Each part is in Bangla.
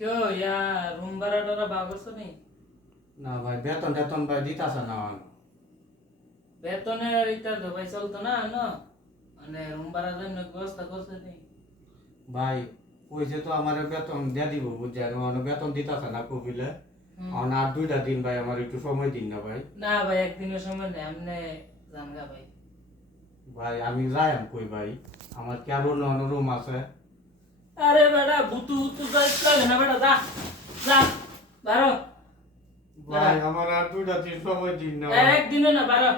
কেউ ইয়া রুম ভাড়াটা বাগছ নেই না ভাই বেতন টেতন ভাই দিতাছে না বেতনের এটা তো ভাই চলতো না না মানে রুম ভাড়ার জন্য ব্যবস্থা করছে নেই ভাই কইছে তো আমার বেতন দিয়া দিব বুঝছেন আমার বেতন দিতাছে না কবিলে আর আর 2টা দিন ভাই আমার একটু সময় দিন না ভাই না ভাই একদিনের সময় নেই আমনে জানগা ভাই ভাই আমি যাইম কই ভাই আমার কি আর অন্য রুম আছে আরে বেটা ভুতু ভুতু যাইছ না বেটা যা যা বারো ভাই আমার আর 2টা দিন সময় দিন না একদিনে না বারো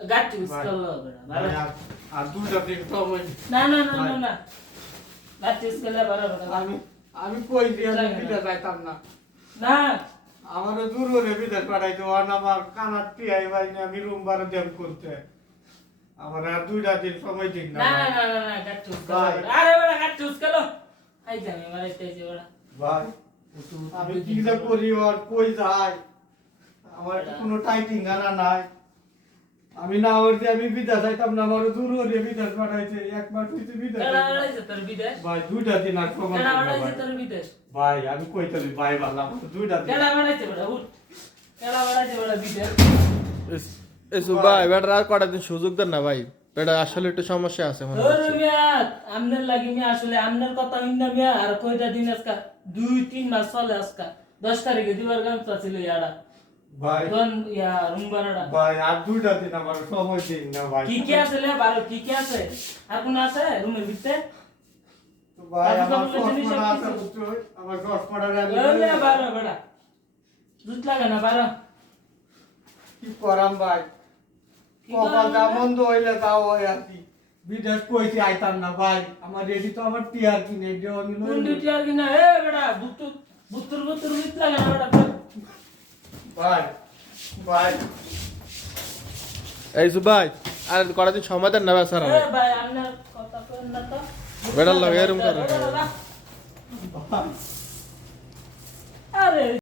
গাছ ইউজ করলো বেটা বারো আর 2টা দিন সময় না না না না না গাছ ইউজ করলে বারো বেটা আমি কই দিয়া বিদেশ যাইতাম না না আমার দূর করে বিদেশ পাঠাইতো আর আমার কানার টিআই ভাই আমি রুম ভাড়া দেব করতে আমার আর 2টা দিন সময় দিন না না না না না গাছ ইউজ করলো আরে বেটা গাছ ইউজ করলো আই যাবে মারা তেজি বেটা ভাই আমি কি যে করি আর কই যাই আমার কোনো টাইটিং গানা নাই আমি না ওর যে আমি বিদেশ যাইতাম না আমার দূর করে বিদেশ পাঠাইছে একবার তুই বিদেশ কেডা বাড়াইছে তোর বিদেশ ভাই 2টা দিন আর সময় কেডা দিন না বাড়াইছে ভাই। তোর বিদেশ ভাই আমি কইতাছি ভাই বালা 2টা দিন কেডা বাড়াইছে বেটা উঠ কেডা বাড়াইছে বেটা বিদেশ এসু ভাই বেটার আর কটা দিন সুযোগ দেন না ভাই বেটা আসলে একটু সমস্যা আছে মনে ওরে হচ্ছে মিয়া আমনের লাগি মিয়া আসলে আমনের কথা হইনা মিয়া আর কয়টা দিন আজকা 2-3 মাস চলে আজকা 10 তারিখে দিবার গান ছিল ইয়াড়া ভাই কোন ইয়া রুম ভাড়াটা ভাই আর 2টা দিন আমার সময় দিন না ভাই কি কি আছে লে বারো কি কি আছে আর কোন আছে রুমের ভিতরে তো ভাই তারপর আমার বললে জিনিস চশমা আছে সব কিছু। বুঝছো আমার চশমাটা আমি ওরে বারো বেটা জুত লাগে না বারো কি করাম ভাই কি কপাল করাম যা ভাই? মন্দ হইলে তাও হয় আর কি বিদেশ কইছি আইতাম না ভাই আমার রেডি তো আমার টিয়ার কিনে দিও আমি কোন লইব। ডিউটি আর কি না এ বেটা বুতুর বুতুর বুতুর জুত লাগে না বেটা ভাই ভাই এইসু ভাই আর কটা দিন সময় দেন না বেচারা এ ভাই আপনার কথা কইন না তো বেটার লগে এরকম করে। আরে